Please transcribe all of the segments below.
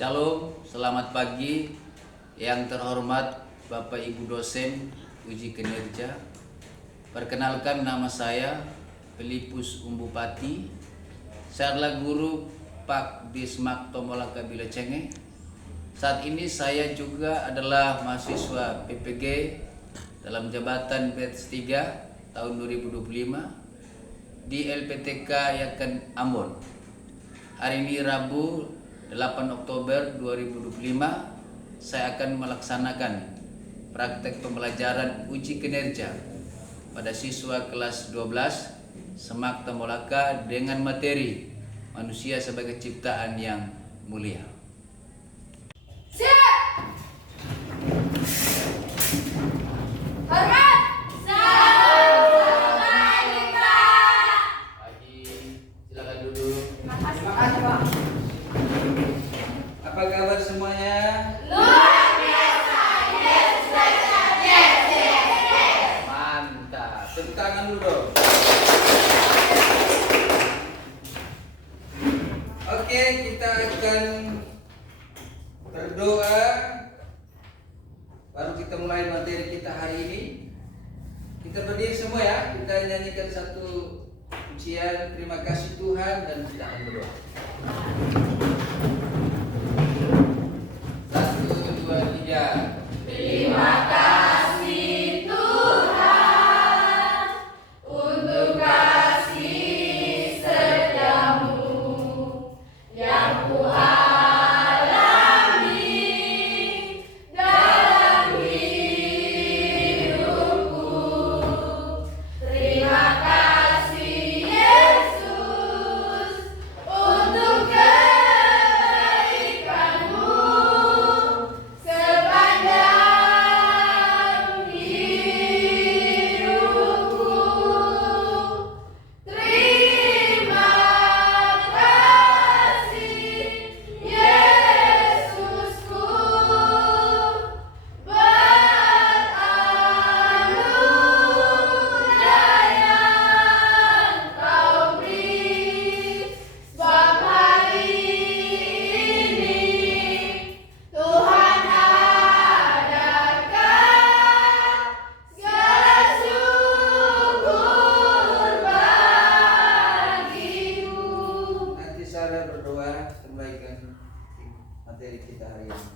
Shalom, selamat pagi yang terhormat Bapak Ibu dosen uji kinerja. Perkenalkan, nama saya Filipus Umbupati. Saya adalah guru Pak Dismak Tomolaka Bilacenge. Saat ini saya juga adalah mahasiswa PPG dalam jabatan batch 3 tahun 2025 di LPTK Yakan Ambon. Hari ini Rabu 8 Oktober 2025 saya akan melaksanakan praktek pembelajaran uji kinerja pada siswa kelas 12 Semak Tomolaka dengan materi manusia sebagai ciptaan yang mulia. Siap! Hormat! Selamat pagi, Pak! Pagi, silakan duduk. Terima kasih, Pak. Apa kabar semuanya? Luar biasa! Yes, yes, yes, yes. Mantap. Tepuk tangan dulu dong. Oke, kita akan berdoa. Baru kita mulai materi kita hari ini. Kita berdiri semua ya. Kita nyanyikan satu pujian terima kasih Tuhan dan kita akan berdoa. 1, 2, 3. Terima kasih Tuhan untuk kasih setiamu yang ku alami dalam hidupku. Terima kasih Yesus untuk kebaikanmu sepanjang hidupku. Terima kasih Yesusku, beranugerah yang Kau beri. Sebab hari ini Tuhan adakan segala syukur bagimu. Nanti saya berdoa kembalikan materi kita hari ini.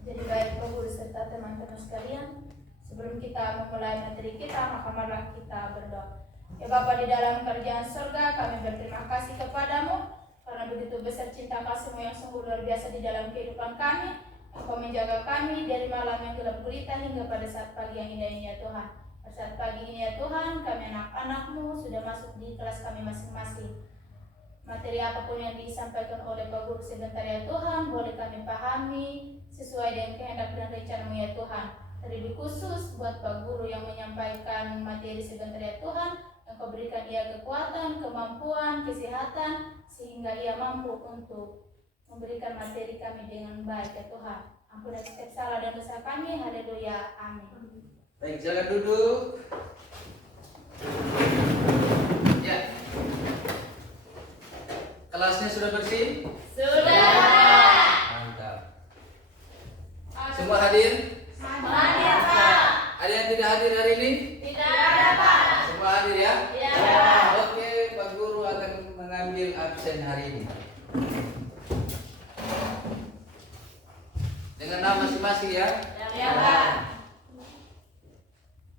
Jadi baik Bapak Guru serta teman-teman sekalian, sebelum kita memulai materi kita, maka marilah kita berdoa. Ya Bapa di dalam kerajaan surga, kami berterima kasih kepadamu karena begitu besar cinta kasih-Mu yang sungguh luar biasa di dalam kehidupan kami. Engkau menjaga kami dari malam yang gelap gulita hingga pada saat pagi yang indah ini ya Tuhan. Pada saat pagi ini ya Tuhan, kami anak-anak-Mu sudah masuk di kelas kami masing-masing. Materi apapun yang disampaikan oleh Pak Guru sebentar ya Tuhan, boleh kami pahami sesuai dengan kehendak dan rencana-Mu ya Tuhan. Terlebih khusus buat Pak Guru yang menyampaikan materi sebentar ya Tuhan, Engkau berikan ia kekuatan, kemampuan, kesehatan, sehingga ia mampu untuk memberikan materi kami dengan baik ya Tuhan. Ampuni setiap salah dan dosa kami, haleluya, amin. Baik, silakan duduk. Ya. Kelasnya sudah bersih? Sudah. Mantap. Semua hadir? Hadir, Pak. Ada yang tidak hadir hari ini? Tidak ada, Pak. Semua hadir ya? Ya. Oke, Pak Guru akan mengambil absen hari ini. Dengan nama masing-masing ya. Ya, Pak.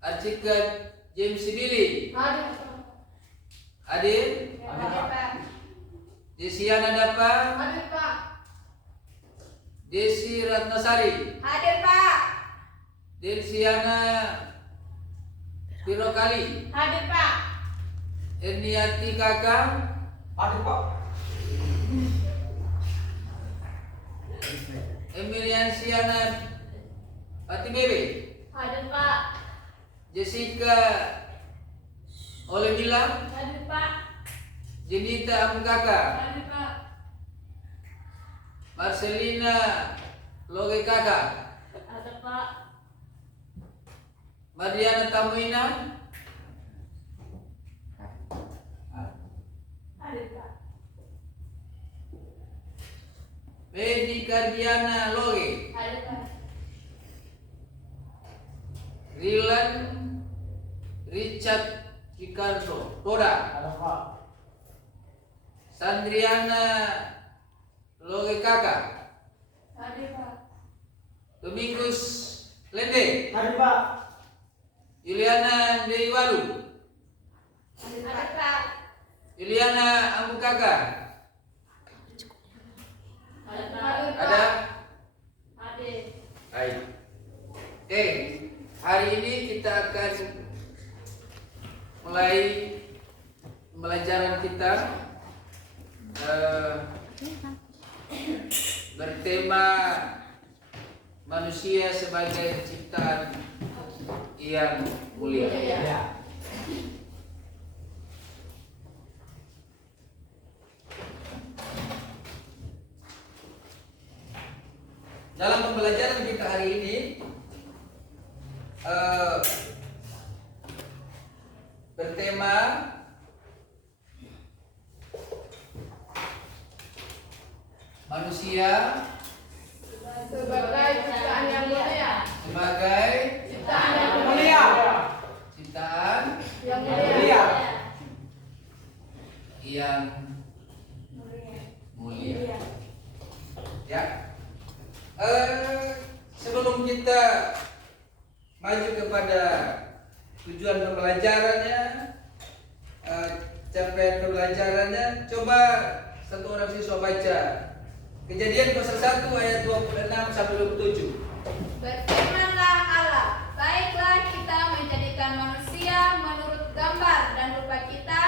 Arcika James Sibili. Hadir. Hadir? Hadir, Pak. Desiana Dapa. Hadir, Pak. Desi Ratnasari. Hadir, Pak. Delsiana Pirokali. Hadir, Pak. Erniati Kakak. Hadir Pak. Emilian Siana Pati Bebe. Hadir, Pak. Jessica Olebila. Hadir, Pak. Jenita Amkaka. Hadir, Pak. Marcelina Loge Kakak. Ada Pak. Mariana Tamuina. Hadir Pak. Beni Kardiana Loge. Hadir Pak. Rilan Richard Ricardo Toda. Sandriana Loge Kakak. Hadir Pak. Domingus Lende. Hadir Pak. Juliana Deiwalu. Hadir Pak. Juliana Ambukaka. Hadir Pak. Ada? Hadir. Baik. Oke, hari ini kita akan mulai pembelajaran kita bertema manusia sebagai ciptaan yang mulia. Dalam pembelajaran kita hari ini bertema manusia Sebagai ciptaan yang mulia. sebagai Ciptaan yang Mulia. ciptaan Yang Mulia. yang mulia. Ya. Sebelum kita maju kepada tujuan pembelajarannya, capaian pembelajarannya, coba satu orang siswa baca Kejadian pasal 1 ayat 26 sampai 27. Berfirmanlah Allah, baiklah kita menjadikan manusia menurut gambar dan rupa kita,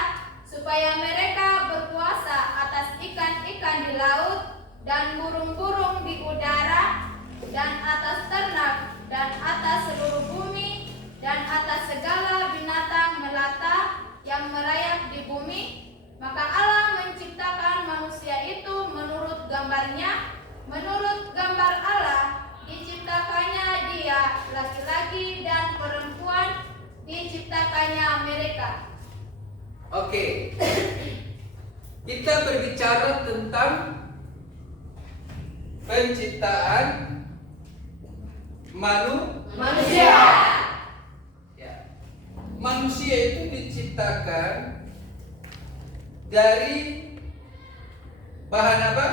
supaya mereka berkuasa atas ikan-ikan di laut dan burung-burung di udara dan atas ternak dan atas seluruh bumi dan atas segala binatang melata yang merayap di bumi. Maka Allah menciptakan manusia itu menurut gambarnya, menurut gambar Allah diciptakannya dia, laki-laki dan perempuan diciptakannya mereka. Oke. Kita berbicara tentang penciptaan Manusia. Ya. Manusia itu diciptakan dari bahan apa?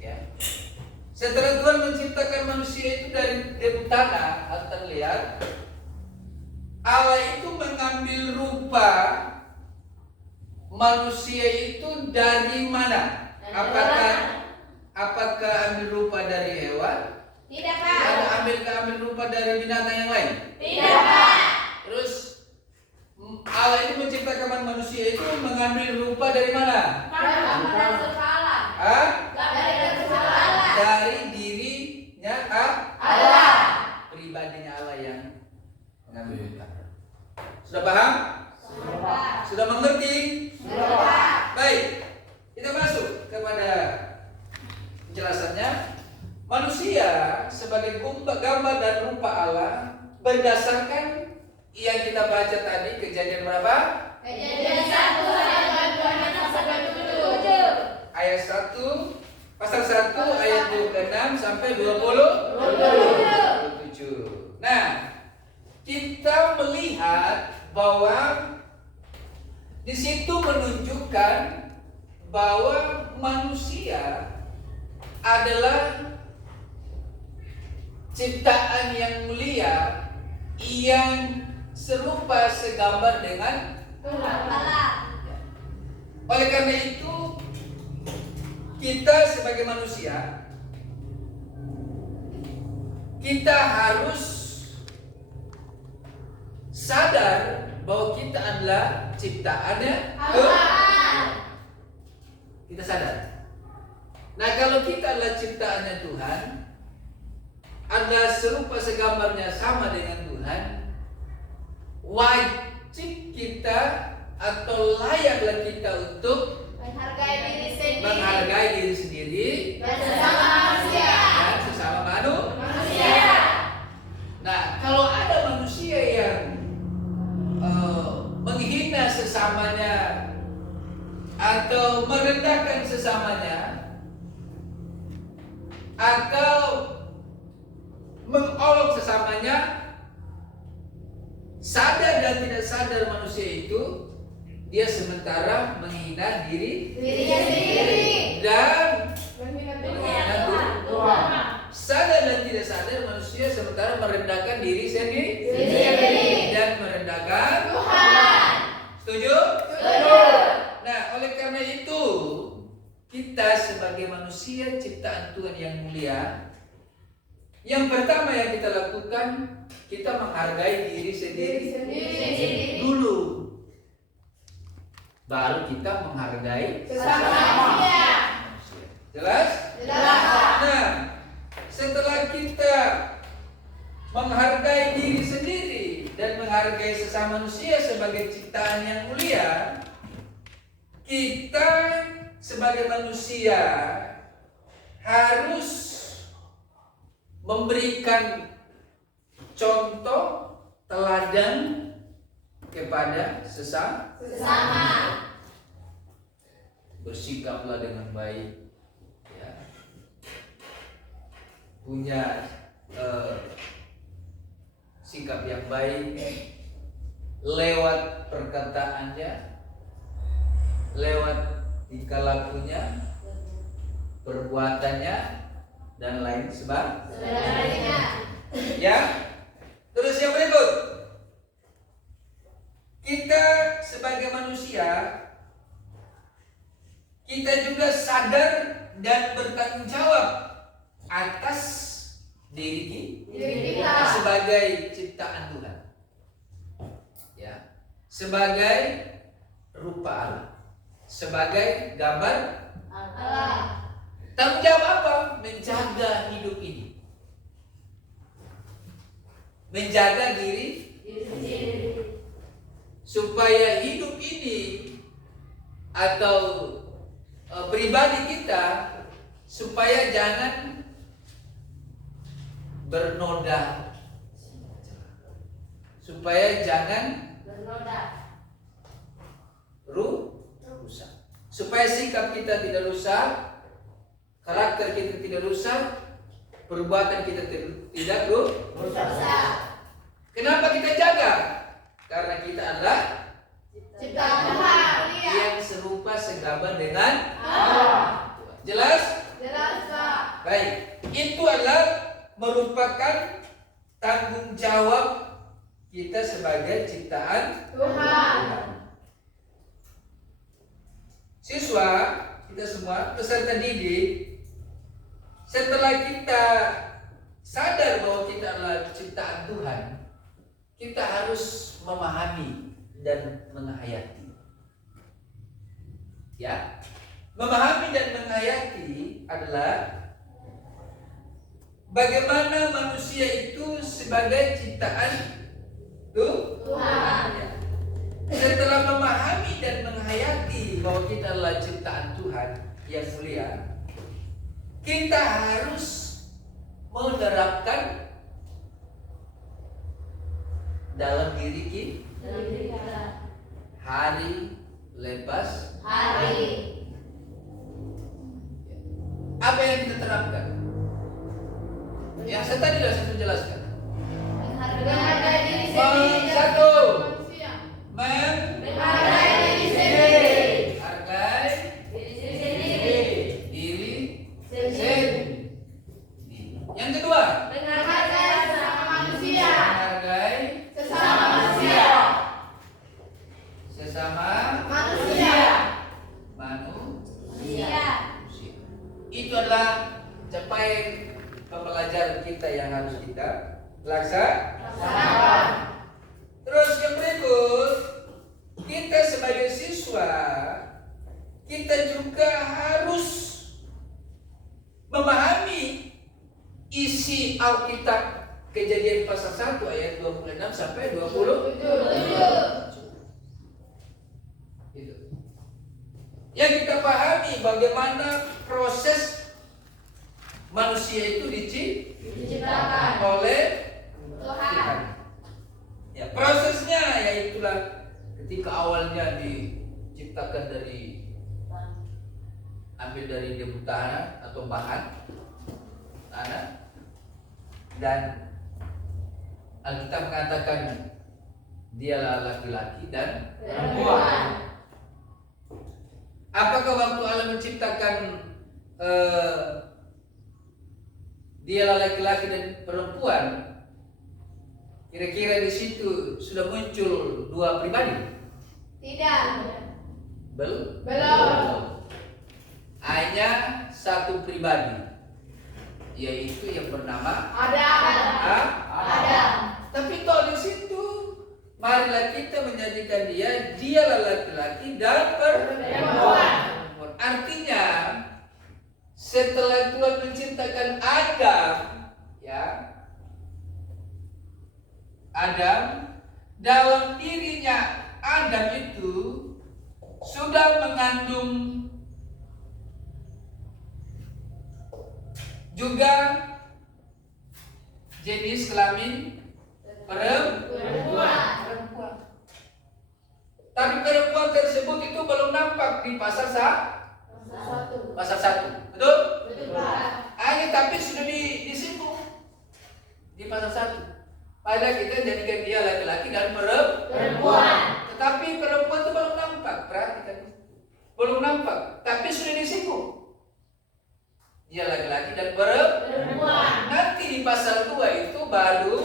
Ya. Setelah Tuhan menciptakan manusia itu dari debu tanah atau lihat, Allah itu mengambil rupa manusia itu dari mana? Apakah ambil rupa dari hewan? Tidak, Pak. Atau ambil rupa dari binatang yang lain? Tidak, Pak. Terus Allah itu menciptakan manusia itu mengambil rupa dari mana? Gambar Allah. Hah? Dari Allah. Dari dirinya Allah. pribadinya Allah yang mengambil rupa. Sudah paham? Sudah mengerti? Baik, kita masuk kepada penjelasannya. Manusia sebagai gambar dan rupa Allah berdasarkan yang kita baca tadi, Kejadian berapa? Kejadian 1 ayat 26 sampai 27. Ayat 1, pasal 1 ayat 26 sampai 27. Nah, kita melihat bahwa di situ menunjukkan bahwa manusia adalah ciptaan yang mulia yang serupa segambar dengan Allah. Oleh karena itu, kita sebagai manusia, kita harus sadar bahwa kita adalah ciptaannya Allah. Kita sadar. Nah, kalau kita adalah ciptaannya Tuhan, adalah serupa segambarnya sama dengan Tuhan, wajib kita atau layaklah kita untuk Menghargai diri sendiri menghargai diri sendiri dan sesama manusia. dan sesama manusia. sesamanya atau merendahkan sesamanya atau mengolok sesamanya, sadar dan tidak sadar manusia itu dia sementara menghina Dirinya sendiri. dan Menghina Tuhan. sadar dan tidak sadar manusia sementara merendahkan diri sendiri dan merendahkan Tuhan. Setuju? Setuju. Nah, oleh karena itu kita sebagai manusia ciptaan Tuhan yang mulia, yang pertama yang kita lakukan, kita menghargai diri sendiri dulu, baru kita menghargai Sesama manusia. Jelas? Jelas. Nah, setelah kita menghargai diri sendiri dan menghargai sesama manusia sebagai ciptaan yang mulia, kita sebagai manusia harus memberikan contoh teladan kepada sesama. Bersikaplah dengan baik, ya. Punya sikap yang baik lewat perkataannya, lewat tingkah lakunya, perbuatannya, dan lain sebagainya. Ya. Terus yang berikut, kita sebagai manusia, kita juga sadar dan bertanggung jawab atas diri kita sebagai ciptaan Tuhan, ya, sebagai rupa Allah, sebagai gambar Allah. Tanggung jawab apa? Menjaga hidup ini, menjaga diri supaya hidup ini atau pribadi kita supaya jangan bernoda, supaya jangan rusak, supaya sikap kita tidak rusak, karakter kita tidak rusak, perbuatan kita tidak rusak. Kenapa kita jaga? Karena kita adalah Ciptaan Tuhan. yang serupa segambar dengan Allah. Jelas? Jelas, Pak. Baik, itu adalah merupakan tanggung jawab kita sebagai ciptaan Tuhan. Siswa, kita semua peserta didik, setelah kita sadar bahwa kita adalah ciptaan Tuhan, kita harus memahami dan menghayati. Ya, memahami dan menghayati adalah bagaimana manusia itu sebagai ciptaan Tuhan. Ya. Setelah memahami dan menghayati bahwa kita adalah ciptaan Tuhan yang mulia, kita harus menerapkan dalam diri kita hari lepas Hari. apa yang kita terapkan. Yang saya tadi sudah jelaskan. Menghargai diri sendiri. Satu, Menghargai diri sendiri. menghargai Diri sendiri. diri Sendiri. Yang kedua, Menghargai sesama manusia. menghargai Sesama manusia. sesama Manusia. manusia. Itu adalah capaian pembelajaran kita yang harus kita laksanakan. Terus yang berikut, kita sebagai siswa, kita juga harus memahami isi Alkitab Kejadian pasal 1 ayat 26 sampai 27. Gitu. Yang kita pahami bagaimana proses manusia itu Diciptakan oleh Tuhan. Ya, prosesnya yaitulah ketika awalnya diambil dari debu tanah atau bahan tanah, dan Alkitab mengatakan dialah laki-laki dan Perempuan. apakah waktu Allah menciptakan dialah laki-laki dan perempuan, kira-kira di situ sudah muncul dua pribadi? Tidak. Belum? Belum. Hanya satu pribadi, yaitu yang bernama Adam. Adam. Tapi toh di situ, marilah kita menjadikan dialah laki-laki dan Perempuan. Artinya, setelah Tuhan menciptakan Adam, ya, Adam, dalam dirinya Adam itu sudah mengandung juga jenis kelamin Perempuan. Perempuan. tapi perempuan tersebut itu belum nampak di pasal Satu. pasal 1. Betul? Betul, Pak. Tapi sudah disinggung di pasal 1. Padahal kita jadikan dia laki-laki dan Perempuan. Tetapi perempuan itu belum nampak. Perhatikan. Belum nampak, tapi sudah disinggung. Dia laki-laki dan Perempuan. Nanti di pasal 2 itu baru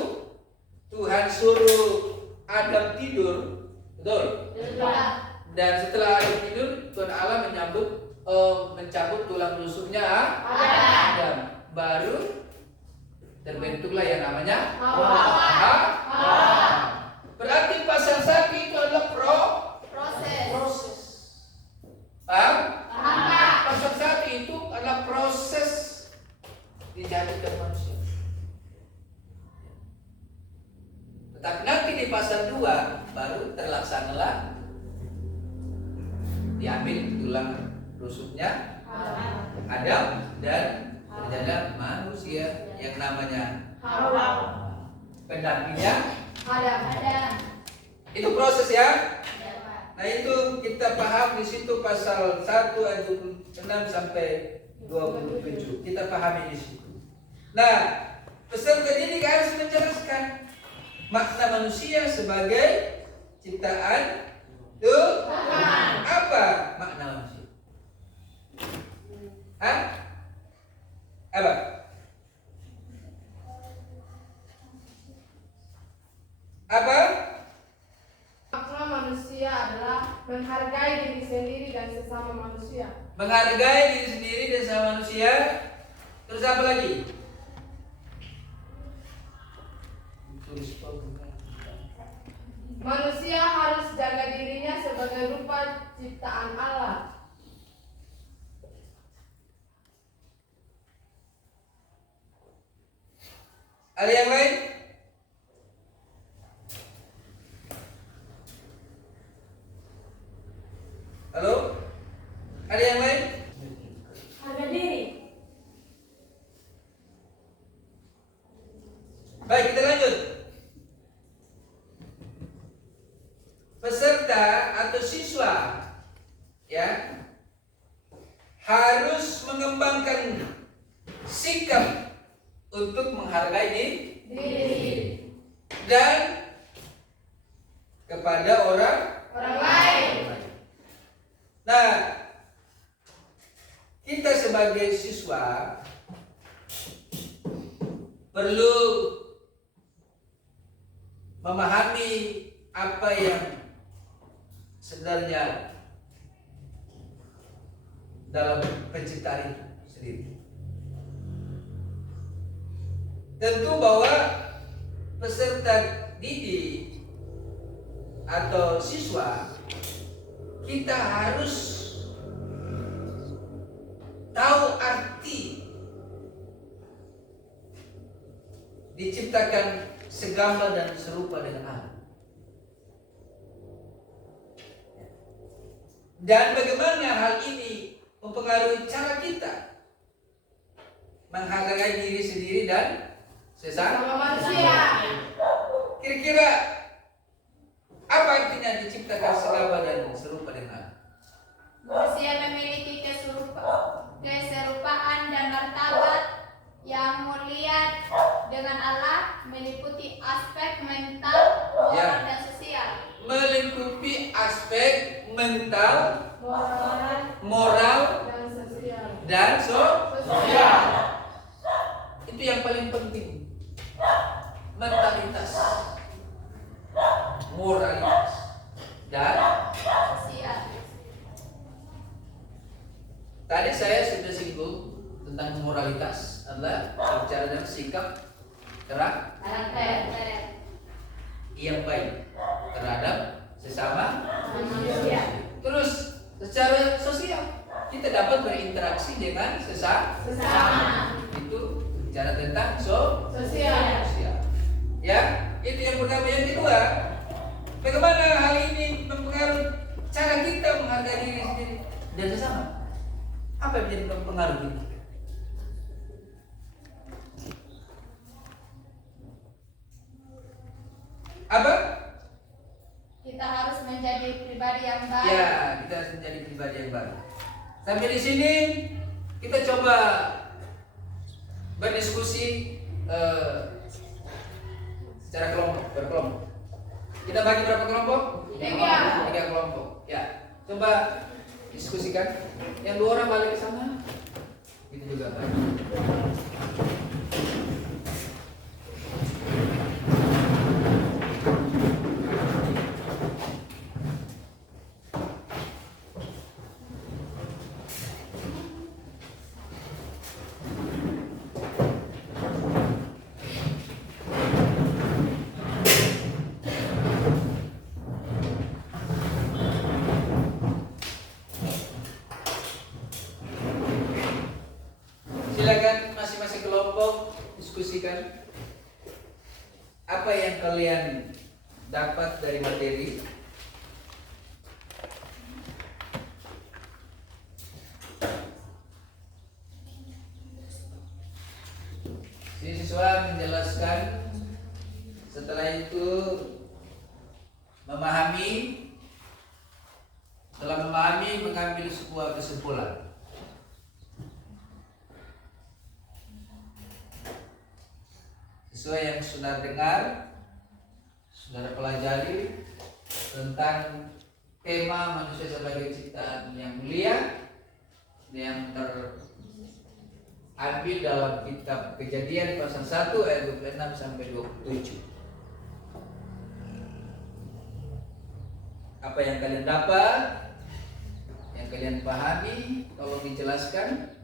Tuhan suruh Adam tidur. Betul? Betul, Pak. Dan setelah Adam tidur, Tuhan Allah mencabut tulang rusuknya Adam. Baru terbentuklah yang namanya Hawa. Berarti pasal 1 itu adalah proses. Paham? Paham, Pak. Pasal 1 itu adalah proses dijadikan manusia. Tetapi nanti di pasal 2 baru terlaksanalah diambil tulang rusuknya Adam dan terjadi manusia yang namanya Hawa. pendampingnya. Adam. Itu proses ya. Ya, Pak. Nah itu kita paham di situ pasal 1 ayat 26 sampai 27. Kita pahami di situ. Nah, peserta didik harus menjelaskan makna manusia sebagai ciptaan Tuhan. Apa makna manusia? Hah? Apa? Apa? Makna manusia adalah menghargai diri sendiri dan sesama manusia. Menghargai diri sendiri dan sama manusia. Terus apa lagi? Manusia harus jaga dirinya sebagai rupa ciptaan Allah. Ada yang lain? Halo? Ada yang lain? Harga diri. Baik, kita lanjut. Peserta atau siswa ya harus mengembangkan sikap untuk menghargai Diri. dan kepada orang Lain. Nah, kita sebagai siswa perlu memahami apa yang sebenarnya dalam penciptaan itu sendiri. Tentu bahwa peserta didik atau siswa kita harus tahu arti diciptakan segambar dan serupa dengan Allah. Dan bagaimana hal ini mempengaruhi cara kita menghargai diri sendiri dan sesama manusia. Kira-kira apa artinya diciptakan segambar dan serupa dengan Allah? Manusia memiliki keserupaan. keserupaan dan martabat yang mulia dengan Allah meliputi aspek mental, moral, Ya. dan sosial. Melingkupi aspek mental, moral, dan sosial. dan sosial. Itu yang paling penting. Mentalitas, moralitas, dan Sosial. tadi saya sudah singgung tentang moralitas adalah bicara dengan sikap Karakter. yang baik terhadap sesama. Manusia. Terus secara sosial kita dapat berinteraksi dengan Sesama. itu bicara tentang Sosial. sosial. Ya, itu yang pertama. Yang kedua, bagaimana hal ini mempengaruhi cara kita menghargai diri sendiri dan sesama? Apa yang menjadi pengaruh kita? Apa? Kita harus menjadi pribadi yang baik. Ya, kita harus menjadi pribadi yang baru. Sampai di sini kita coba berdiskusi secara kelompok, berkelompok. Kita bagi berapa kelompok? 3. 3 kelompok. Ya, coba diskusikan. Yang 2 orang balik ke sana. Itu juga baik. Silakan masing-masing kelompok diskusikan apa yang kalian dapat dari materi. Si siswa menjelaskan, setelah itu memahami, setelah memahami mengambil sebuah kesimpulan. Sesuai yang saudara dengar, saudara pelajari tentang tema manusia sebagai ciptaan yang mulia yang terambil dalam kitab Kejadian pasal 1 ayat 26 sampai 27. Apa yang kalian dapat, yang kalian pahami, tolong dijelaskan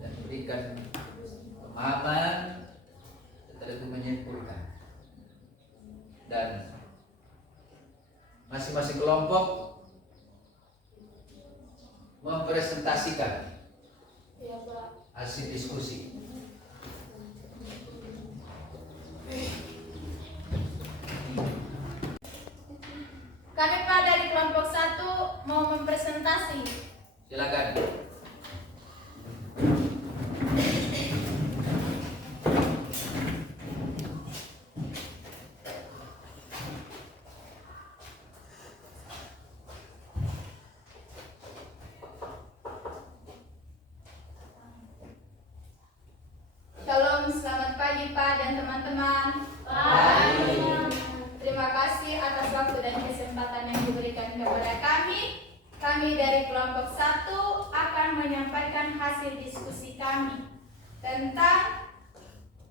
dan berikan pemahaman. Setelah itu menyimpulkan, dan masing-masing kelompok mempresentasikan Ya, Pak. hasil diskusi. Kami Pak dari kelompok 1 mau mempresentasi. Silakan. Shalom, selamat pagi Pak dan teman-teman. Terima kasih atas waktu dan kesempatan yang diberikan kepada kami. Kami dari kelompok 1 akan menyampaikan hasil diskusi kami tentang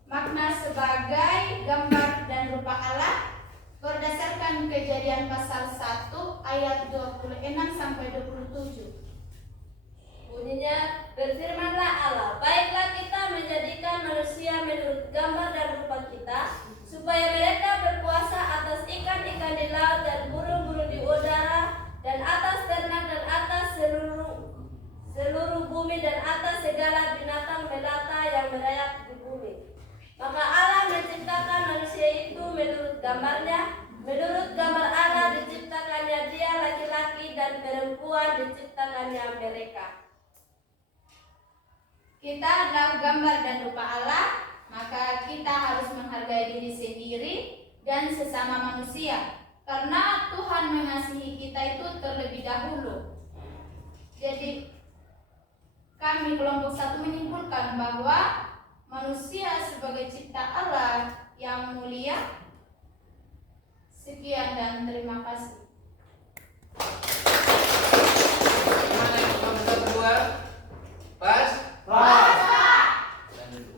makna sebagai gambar dan rupa Allah berdasarkan Kejadian pasal 1 ayat 26 sampai 27. Bunyinya, berfirmanlah Allah, baiklah kita menjadikan manusia menurut gambar dan rupa kita, supaya mereka berkuasa atas ikan-ikan di laut dan burung-burung di udara, dan atas ternak dan atas seluruh bumi dan atas segala binatang melata yang merayap di bumi. Maka Allah menciptakan manusia itu menurut gambarnya, menurut gambar Allah diciptakannya dia, laki-laki dan perempuan diciptakannya mereka. Kita adalah gambar dan rupa Allah, maka kita harus menghargai diri sendiri dan sesama manusia, karena Tuhan mengasihi kita itu terlebih dahulu. Jadi Kami kelompok 1 menyimpulkan bahwa manusia sebagai cipta Allah yang mulia. Sekian dan terima kasih. Gimana yang kelompok 1 2? Pas? Pas. Dan dulu.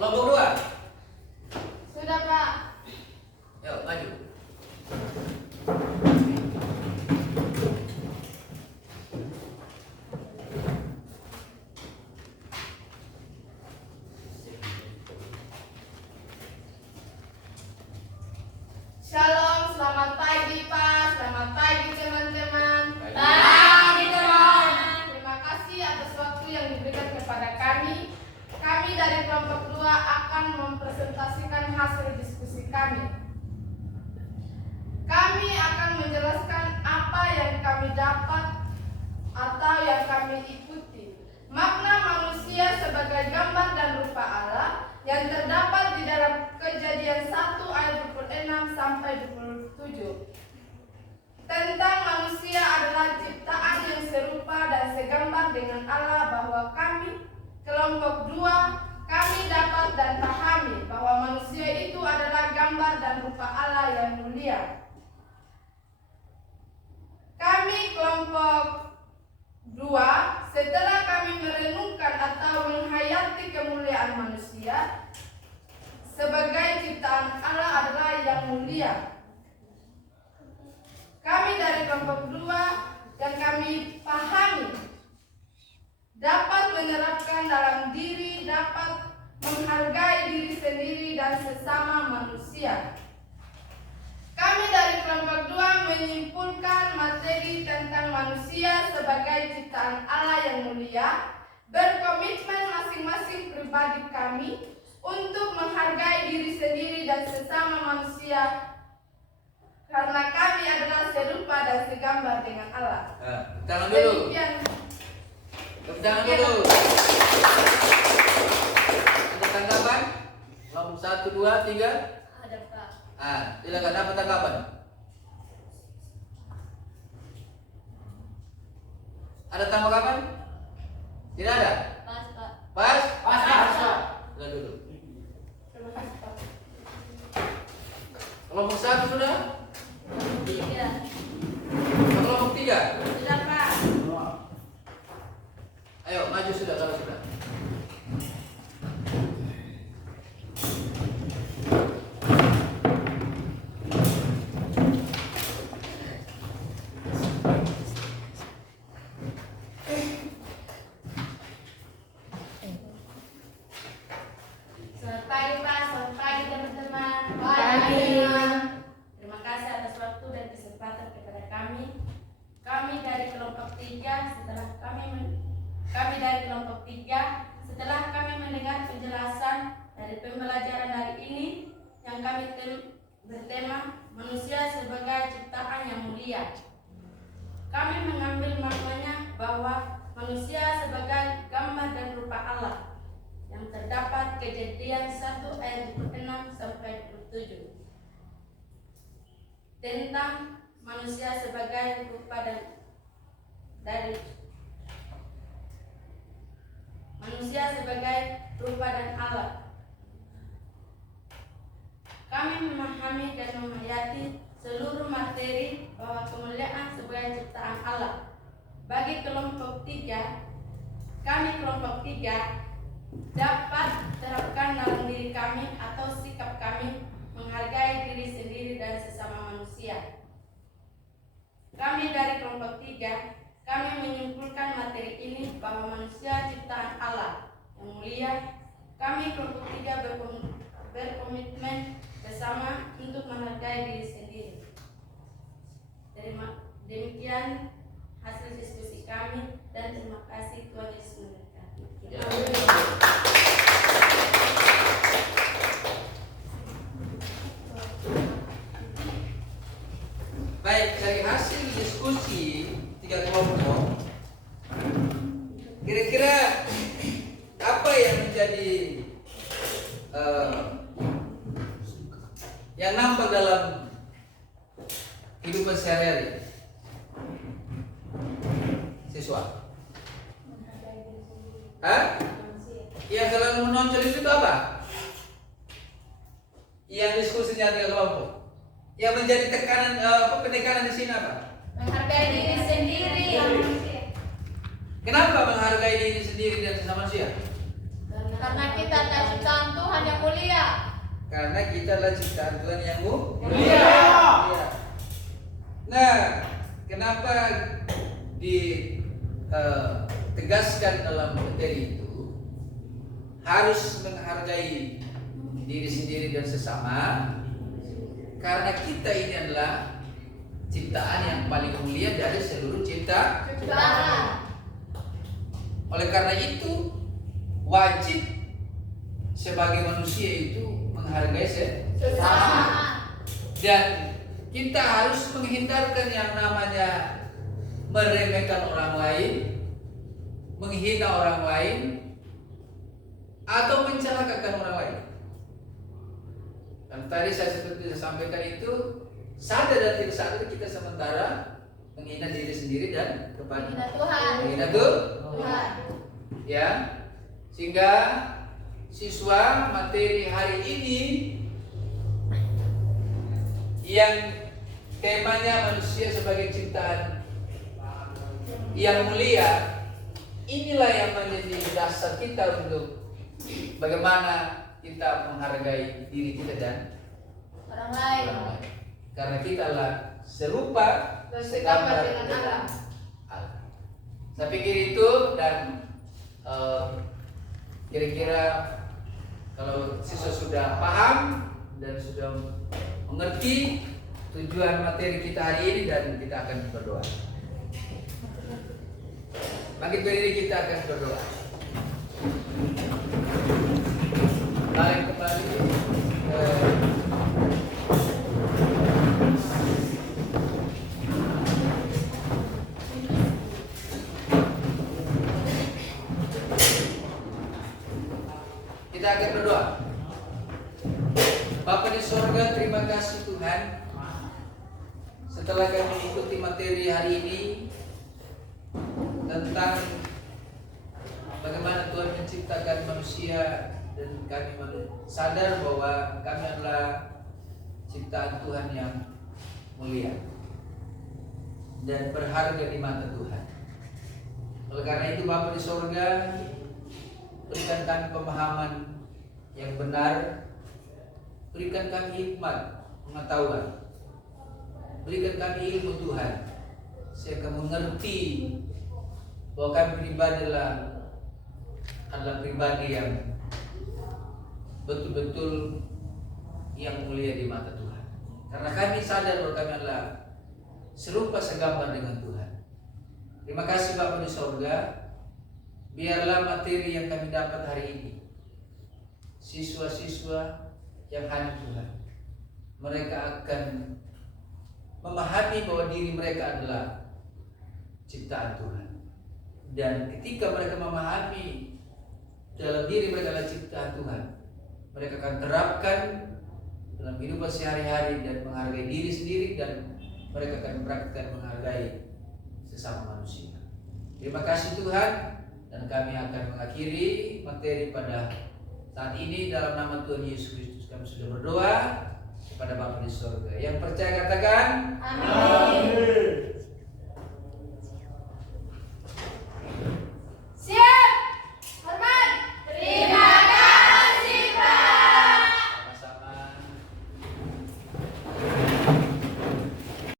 Kelompok 2. Sudah, Pak. Yuk, maju. Shalom, selamat pagi Pak, selamat pagi teman-teman. Pagi, teman. Terima kasih atas waktu yang diberikan kepada kami. Kami dari kelompok 2 akan mempresentasikan hasil diskusi kami. Kami akan menjelaskan apa yang kami dapat atau yang kami ikuti. Makna manusia sebagai gambar dan rupa Allah yang terdapat di dalam Kejadian 1 ayat 26 sampai 27. Tentang manusia adalah ciptaan yang serupa dan segambar dengan Allah, bahwa kami kelompok 2 kami dapat dan pahami bahwa manusia itu adalah gambar dan rupa Allah yang mulia. Kami kelompok 2 setelah kami merenungkan atau menghayati kemuliaan manusia sebagai ciptaan Allah adalah yang mulia. Kami dari kelompok 2 yang kami pahami dapat menerapkan dalam diri, dapat menghargai diri sendiri dan sesama manusia. Kami dari kelompok 2 menyimpulkan materi tentang manusia sebagai ciptaan Allah yang mulia, berkomitmen masing-masing pribadi kami untuk menghargai diri sendiri dan sesama manusia, karena kami adalah serupa dan segambar dengan Allah. Tangan dulu. Demikian. Tepuk tangan dulu. Ada tanggapan? Kelompok 1 2 3. Ada, Pak. Silakan, apa tanggapan? Ada tanggapan? Tidak ada? Pas, Pak. Pas? Pas. Silakan dulu. Terima kasih, Pak. Kelompok 1 sudah? 3. Kelompok 3. Sudah, Pak. Ayo, maju sudah kalau sudah. Selamat pagi, Pak. Selamat pagi, teman-teman. Pagi. Terima kasih atas waktu dan kesempatan kepada kami. Kami dari kelompok 3 setelah kami mendengar penjelasan dari pembelajaran hari ini yang kami bertema manusia sebagai ciptaan yang mulia. Kami mengambil maknanya bahwa manusia sebagai gambar dan rupa Allah yang terdapat Kejadian 1 ayat 26 sampai 27. Tentang manusia sebagai rupa dan Allah. Kami memahami dan menghayati seluruh materi bahwa kemuliaan sebagai ciptaan Allah. Bagi kelompok 3, kami kelompok 3 dapat terapkan dalam diri kami atau sikap kami menghargai diri sendiri dan sesama manusia. Kami dari kelompok 3, kami menyimpulkan materi ini bahwa manusia ciptaan Allah yang mulia. Kami kelompok 3 berkomitmen bersama untuk menghargai diri sendiri. Demikian hasil diskusi kami dan terima kasih, Tuhan Yesus memberkati. Ya. Baik, dari hasil diskusi 3 kelompok, kira-kira apa yang menjadi menjadi yang nampak dalam kehidupan sehari-hari siswa? Hah? Yang selalu menonjol itu apa? Yang diskusinya di kelompok. Yang menjadi penekanan di sini apa? Menghargai diri sendiri. Kenapa menghargai diri sendiri dan sesama manusia? Karena kita adalah ciptaan Tuhan yang mulia. Karena kita adalah ciptaan Tuhan yang Mulia. Iya. Nah, kenapa ditegaskan dalam materi itu harus menghargai diri sendiri dan sesama? Karena kita ini adalah ciptaan yang paling mulia dari seluruh ciptaan. Oleh karena itu wajib sebagai manusia itu menghargai sesama. Dan kita harus menghindarkan yang namanya meremehkan orang lain, menghina orang lain, atau mencelakakan orang lain. Dan tadi seperti saya sampaikan itu, sadar dan tidak sadar kita sementara menghina diri sendiri dan kepada Tuhan. menghina Tuhan. Ya, sehingga siswa materi hari ini yang temanya manusia sebagai ciptaan yang mulia, inilah yang menjadi dasar kita untuk bagaimana kita menghargai diri kita dan Orang lain. orang lain. Karena kita adalah serupa Dan segambar dengan dengan Allah. Allah. Saya pikir itu, dan kira-kira kalau siswa sudah paham dan sudah mengerti tujuan materi kita hari ini, dan kita akan berdoa. Bangkit berdiri, kita akan berdoa. Balik kembali kita akan berdoa. Bapa di sorga, terima kasih Tuhan, setelah kami mengikuti materi hari ini tentang bagaimana Tuhan menciptakan manusia, dan kami sadar bahwa kami adalah ciptaan Tuhan yang mulia dan berharga di mata Tuhan. Oleh karena itu Bapa di sorga, berikan kami pemahaman yang benar, berikan kami hikmat pengetahuan, berikan kami ilmu Tuhan, sehingga mengerti bahwa kami pribadi adalah pribadi yang betul-betul yang mulia di mata Tuhan. Karena kami sadar bahwa kami adalah serupa segambar dengan Tuhan. Terima kasih Bapa di sorga. Biarlah materi yang kami dapat hari ini, siswa-siswa yang hadir Tuhan, mereka akan memahami bahwa diri mereka adalah ciptaan Tuhan. Dan ketika mereka memahami dalam diri mereka adalah ciptaan Tuhan, mereka akan terapkan dalam kehidupan sehari-hari dan menghargai diri sendiri, dan mereka akan praktikkan menghargai sesama manusia. Terima kasih Tuhan, dan kami akan mengakhiri materi pada saat ini dalam nama Tuhan Yesus Kristus. Kami sudah berdoa kepada Bapa di sorga. Yang percaya katakan Amin.